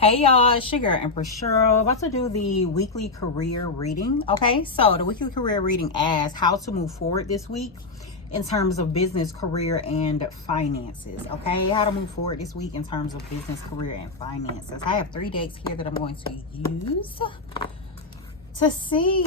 Hey y'all, it's your girl Empress Cheryl, about to do the weekly career reading. Okay, so the weekly career reading asks how to move forward this week in terms of business, career, and finances. Okay, how to move forward this week in terms of business, career, and finances. I have 3 dates here that I'm going to use to see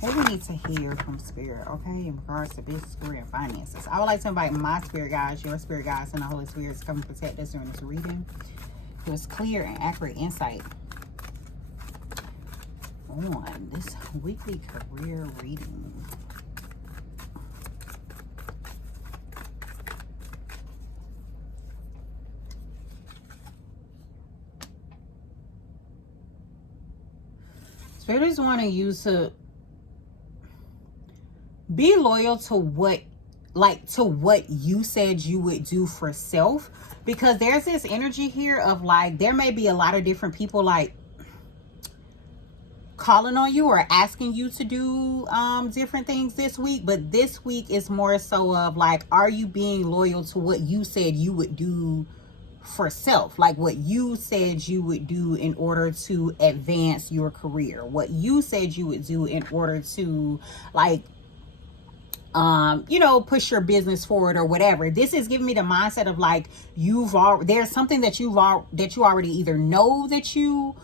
what we need to hear from Spirit, okay, in regards to business, career, and finances. I would like to invite my spirit guides, your spirit guides, and the Holy Spirit to come and protect us during this reading. It was clear and accurate insight on this weekly career reading. Spirit is wanting you to be loyal to what you said you would do for self, because there's this energy here of like there may be a lot of different people like calling on you or asking you to do different things this week, but this week is more so of like, are you being loyal to what you said you would do for self, like what you said you would do in order to advance your career, what you said you would do in order to like push your business forward or whatever. This is giving me the mindset of like there's something that you already either know that you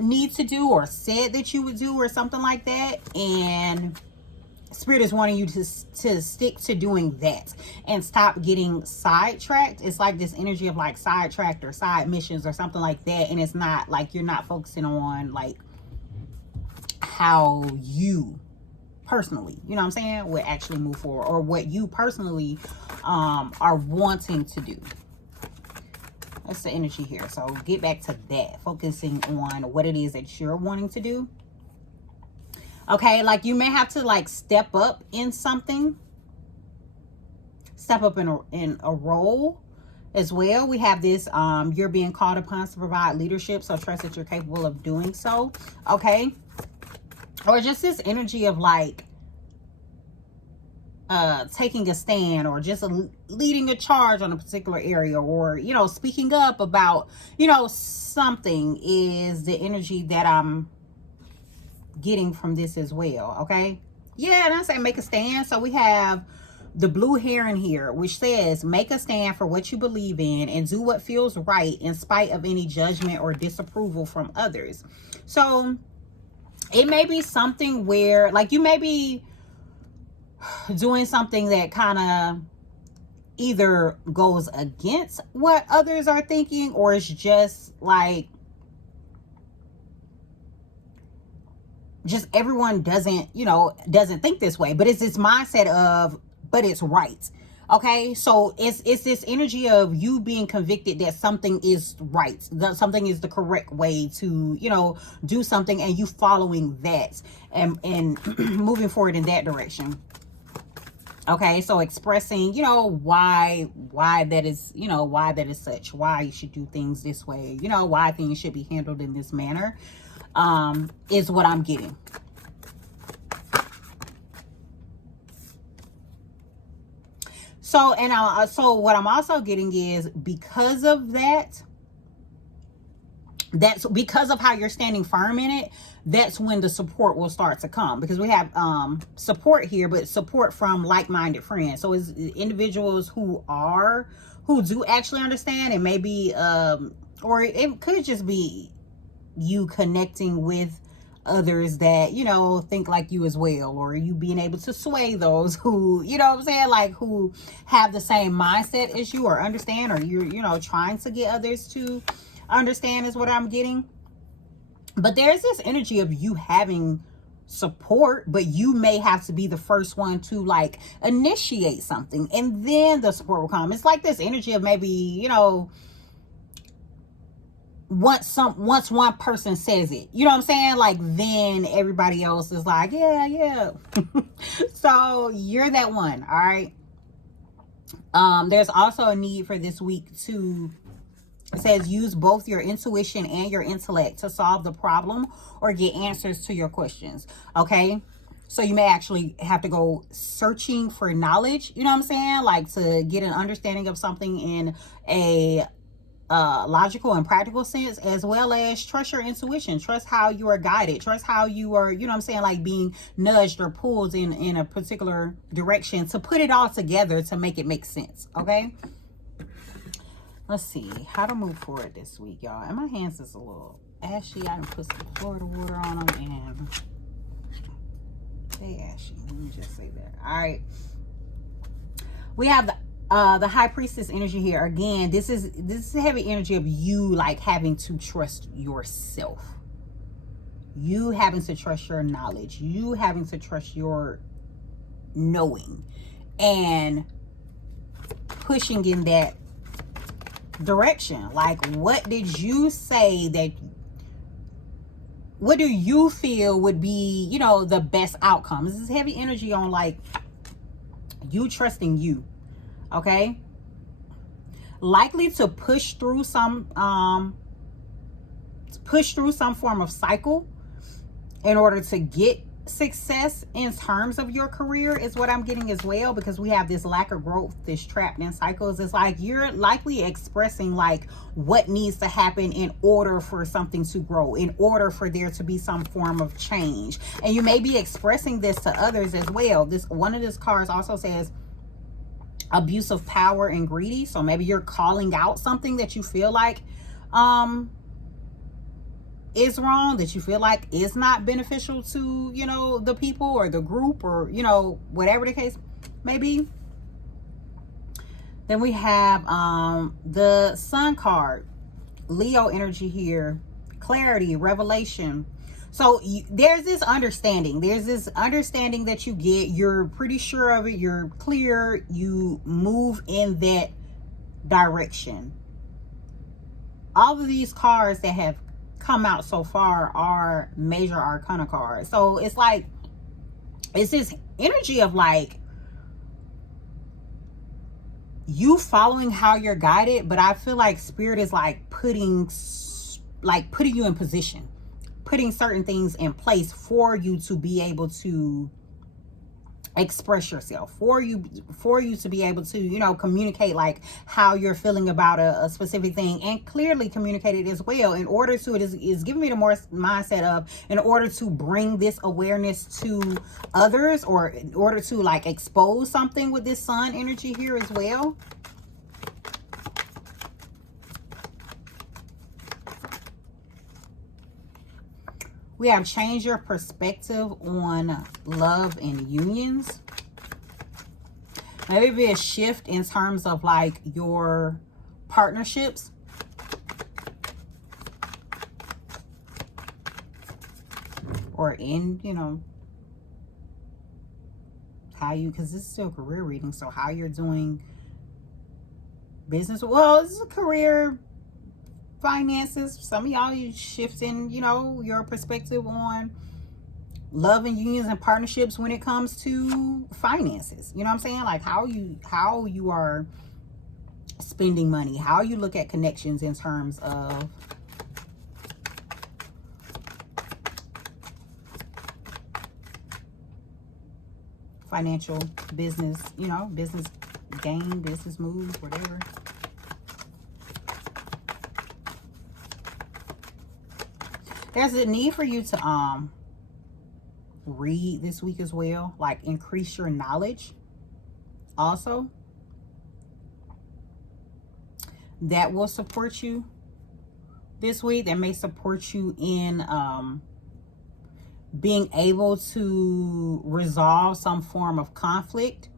need to do or said that you would do or something like that, and Spirit is wanting you to stick to doing that and stop getting sidetracked. It's like this energy of like sidetracked or side missions or something like that, and it's not like you're not focusing on like how you personally, you know what I'm saying, would actually move forward, or what you personally are wanting to do. That's the energy here. So get back to that, focusing on what it is that you're wanting to do. Okay, like you may have to like step up in something, step up in a role as well. We have this you're being called upon to provide leadership, so trust that you're capable of doing so. Okay, or just this energy of like taking a stand, or just leading a charge on a particular area, or speaking up about something, is the energy that I'm getting from this as well. Okay, yeah, and I say make a stand. So we have the blue heron here, which says make a stand for what you believe in and do what feels right in spite of any judgment or disapproval from others. So it may be something where like you may be doing something that kind of either goes against what others are thinking, or it's just like just everyone doesn't think this way, but it's this mindset of but it's right. Okay, so it's this energy of you being convicted that something is right, that something is the correct way to do something, and you following that and moving forward in that direction. Okay, so expressing, why that is, why that is such, why you should do things this way, why things should be handled in this manner, is what I'm getting. So, and so what I'm also getting is because of that, that's because of how you're standing firm in it, that's when the support will start to come, because we have support here, but support from like-minded friends. So it's individuals who do actually understand, and maybe or it could just be you connecting with others that think like you as well, or you being able to sway those who like who have the same mindset as you, or understand, or you're trying to get others to understand, is what I'm getting. But there's this energy of you having support, but you may have to be the first one to like initiate something, and then the support will come. It's like this energy of maybe once one person says it, you know what I'm saying, like then everybody else is like yeah so you're that one. All right, there's also a need for this week to, it says, use both your intuition and your intellect to solve the problem or get answers to your questions. Okay, so you may actually have to go searching for knowledge, you know what I'm saying, like to get an understanding of something in a logical and practical sense, as well as trust your intuition, trust how you are guided, trust how you are, you know what I'm saying, like being nudged or pulled in a particular direction to put it all together to make it make sense. Okay, let's see how to move forward this week, y'all. And my hands is a little ashy. I can put some Florida water on them and they ashy, let me just say that. All right, we have the High Priestess energy here. Again, this is a heavy energy of you like having to trust yourself, you having to trust your knowledge, you having to trust your knowing, and pushing in that direction. Like, what did you say that, what do you feel would be, you know, the best outcome? This is heavy energy on like you trusting you. Okay, likely to push through some form of cycle in order to get success in terms of your career is what I'm getting as well, because we have this lack of growth, this trapped in cycles. It's like you're likely expressing like what needs to happen in order for something to grow, in order for there to be some form of change, and you may be expressing this to others as well. This one of these cards also says abuse of power and greedy. So maybe you're calling out something that you feel like is wrong, that you feel like is not beneficial to, you know, the people or the group, or, you know, whatever the case may be. Then we have the Sun card, Leo energy here, clarity, revelation. So there's this understanding that you get, you're pretty sure of it, you're clear, you move in that direction. All of these cards that have come out so far are major arcana cards. So it's like, it's this energy of like you following how you're guided, but I feel like spirit is like putting you in position, putting certain things in place for you to be able to express yourself, for you to be able to, you know, communicate like how you're feeling about a specific thing, and clearly communicate it as well. In order to, it is giving me the more mindset of, in order to bring this awareness to others, or in order to like expose something with this Sun energy here as well. We have changed your perspective on love and unions. Maybe be a shift in terms of like your partnerships. Or in, you know, how you, because this is still a career reading, so how you're doing business. Well, this is a career, finances. Some of y'all, you shifting, you know, your perspective on love and unions and partnerships when it comes to finances. You know what I'm saying? Like how you are spending money, how you look at connections in terms of financial, business, you know, business gain, business moves, whatever. There's a need for you to read this week as well, like increase your knowledge also. That will support you this week. That may support you in being able to resolve some form of conflict,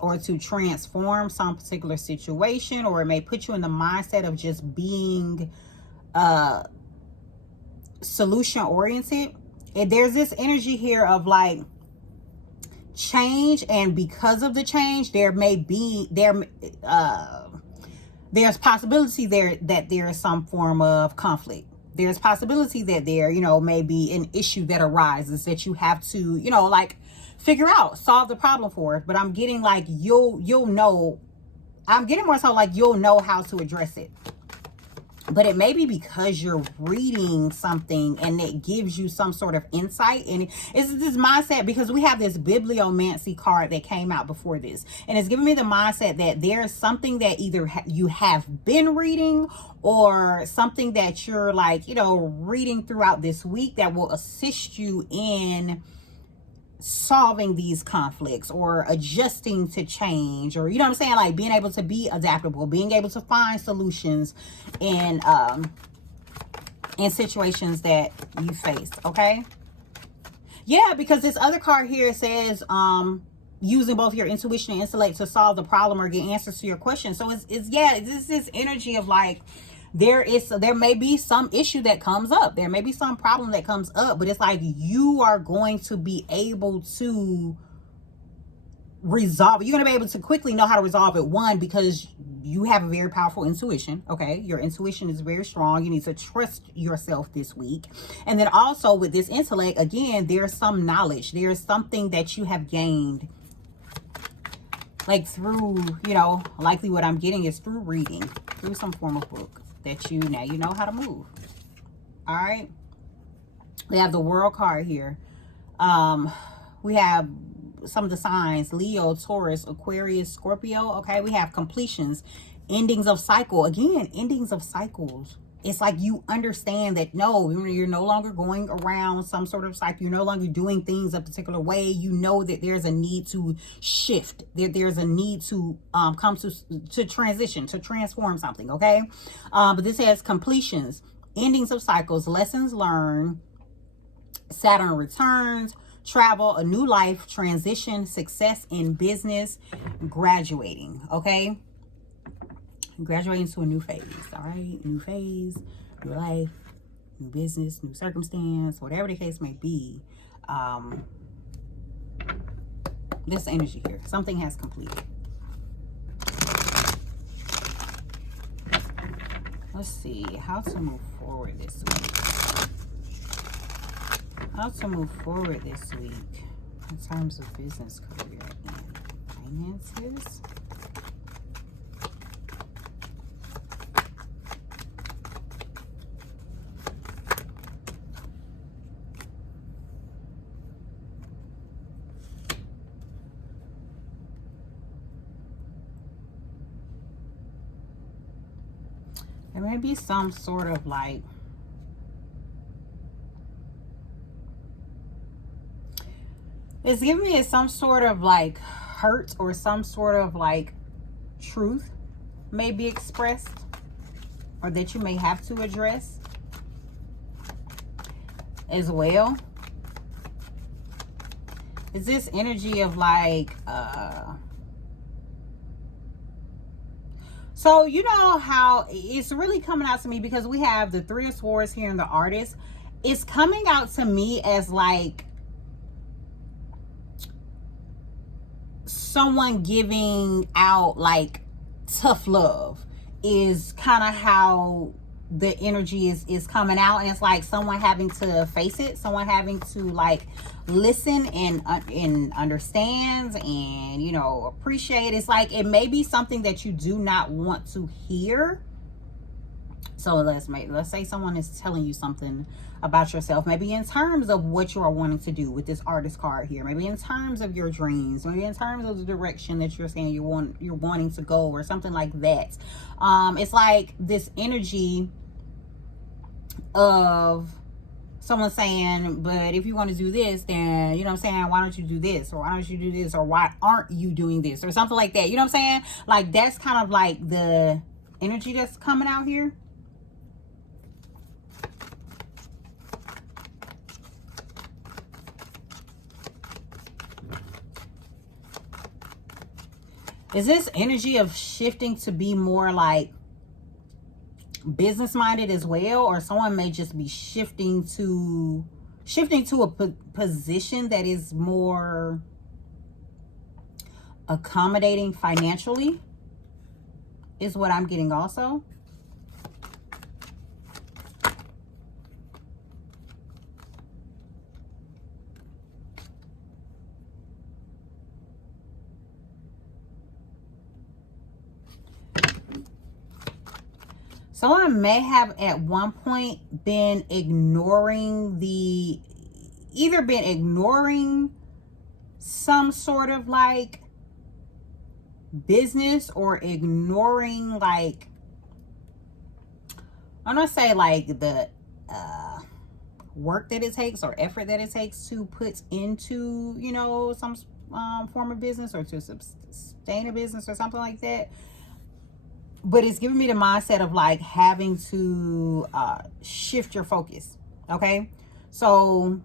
or to transform some particular situation, or it may put you in the mindset of just being solution oriented. And there's this energy here of like change, and because of the change there may be there's possibility there that there is some form of conflict. There's possibility that there, you know, may be an issue that arises that you have to, you know, like figure out, solve the problem for it. But I'm getting like you'll know, I'm getting more so like you'll know how to address it. But it may be because you're reading something and it gives you some sort of insight. And it's this mindset, because we have this bibliomancy card that came out before this. And it's giving me the mindset that there's something that either you have been reading, or something that you're like, you know, reading throughout this week that will assist you in solving these conflicts or adjusting to change, or you know what I'm saying, like being able to be adaptable, being able to find solutions in situations that you face. Okay, yeah, because this other card here says using both your intuition and intellect to solve the problem or get answers to your questions. So it's yeah, this energy of like, there may be some issue that comes up, there may be some problem that comes up, but it's like you are going to be able to resolve, you're going to be able to quickly know how to resolve it. One, because you have a very powerful intuition. Okay, your intuition is very strong. You need to trust yourself this week. And then also with this intellect, again, there's some knowledge, there's something that you have gained, like through, you know, likely what I'm getting is through reading, through some form of book, that you know how to move. All right, we have the World card here. We have some of the signs: Leo, Taurus, Aquarius, Scorpio. Okay, we have completions, endings of cycle. Again, endings of cycles. It's like you understand that no, you're no longer going around some sort of cycle. You're no longer doing things a particular way. You know that there's a need to shift. There's a need to come to transition, to transform something. Okay, but this has completions, endings of cycles, lessons learned, Saturn returns, travel, a new life, transition, success in business, graduating. Okay, graduating to a new phase. All right, new phase, new life, new business, new circumstance, whatever the case may be. This energy here, something has completed. Let's see how to move forward this week. How to move forward this week in terms of business, career, and finances. There may be some sort of like, it's giving me some sort of like hurt, or some sort of like truth may be expressed, or that you may have to address as well. Is this energy of like so you know how it's really coming out to me, because we have the Three of Swords here in the Artist. It's coming out to me as like someone giving out like tough love is kind of how the energy is coming out. And it's like someone having to face it, someone having to like listen and understands and, you know, appreciate. It's like it may be something that you do not want to hear. So let's say someone is telling you something about yourself, maybe in terms of what you are wanting to do with this Artist card here, maybe in terms of your dreams, maybe in terms of the direction that you're saying you're wanting to go, or something like that. It's like this energy of someone saying, but if you want to do this, then, you know what I'm saying, why don't you do this, or why don't you do this, or why aren't you doing this, or something like that. You know what I'm saying? Like that's kind of like the energy that's coming out here. Is this energy of shifting to be more like business minded as well, or someone may just be shifting to a position that is more accommodating financially, is what I'm getting also. Someone may have at one point been ignoring some sort of like business, or ignoring like, I'm gonna say like the work that it takes or effort that it takes to put into, you know, some form of business, or to sustain a business or something like that. But it's giving me the mindset of like having to shift your focus. Okay, so,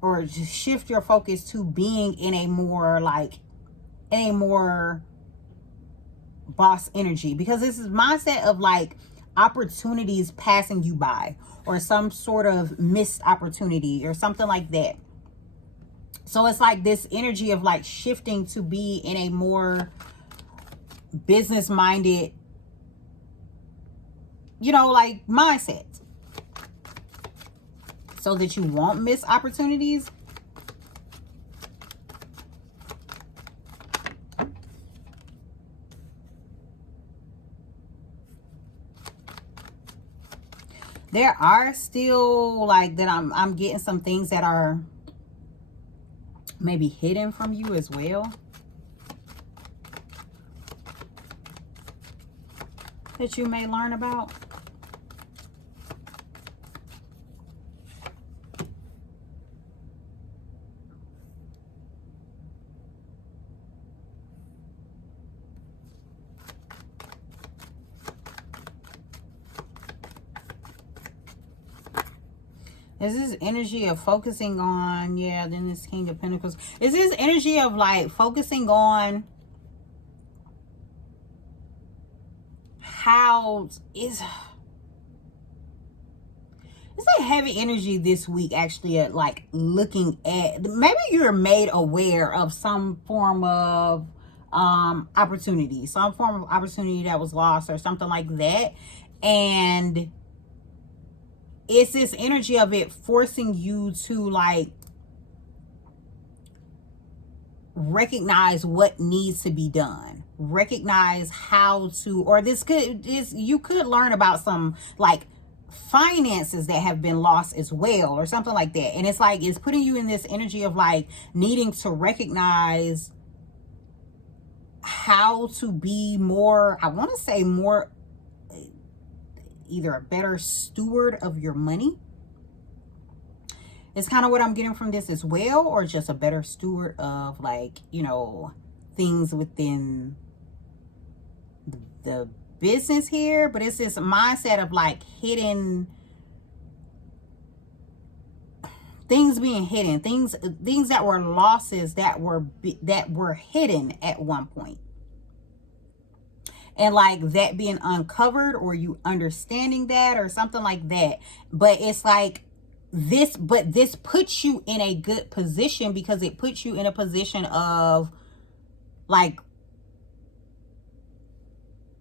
or just shift your focus to being in a more boss energy, because this is mindset of like opportunities passing you by, or some sort of missed opportunity or something like that. So it's like this energy of like shifting to be in a more business minded, you know, like mindset, so that you won't miss opportunities. There are still like that I'm getting some things that are maybe hidden from you as well, that you may learn about. Is this energy of focusing on, yeah, then this King of Pentacles. Is this energy of like focusing on how is... It's a heavy energy this week, actually, at like looking at, maybe you're made aware of some form of opportunity, some form of opportunity that was lost or something like that. And it's this energy of it forcing you to like recognize what needs to be done, recognize how to, or you could learn about some like finances that have been lost as well, or something like that. And it's like, it's putting you in this energy of like needing to recognize how to be more, I want to say more, either a better steward of your money. It's kind of what I'm getting from this as well, or just a better steward of like, you know, things within the business here. But it's this mindset of like hidden things, being hidden things that were losses that were hidden at one point. And like that being uncovered, or you understanding that, or something like that. But it's like this puts you in a good position, because it puts you in a position of like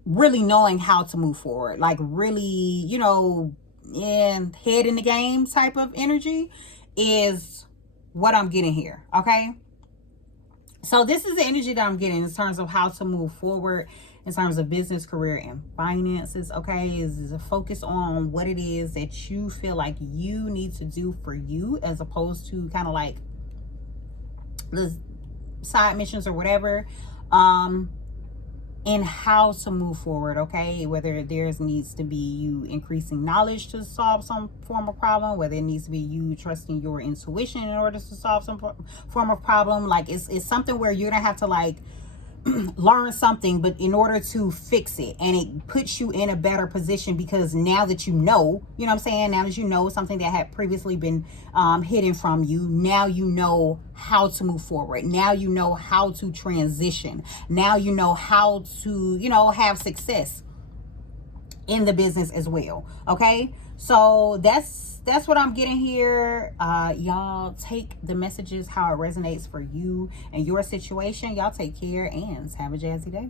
really knowing how to move forward, like really, you know, in head in the game type of energy is what I'm getting here. Okay, so this is the energy that I'm getting in terms of how to move forward in terms of business, career, and finances. Okay, is a focus on what it is that you feel like you need to do for you, as opposed to kind of like the side missions or whatever, and how to move forward. Okay, whether there's needs to be you increasing knowledge to solve some form of problem, whether it needs to be you trusting your intuition in order to solve some form of problem. Like it's something where you're gonna have to like learn something, but in order to fix it, and it puts you in a better position, because now that you know what I'm saying, now that you know something that had previously been hidden from you, now you know how to move forward, now you know how to transition, now you know how to, you know, have success in the business as well. Okay, so that's what I'm getting here. Y'all take the messages how it resonates for you and your situation. Y'all take care and have a jazzy day.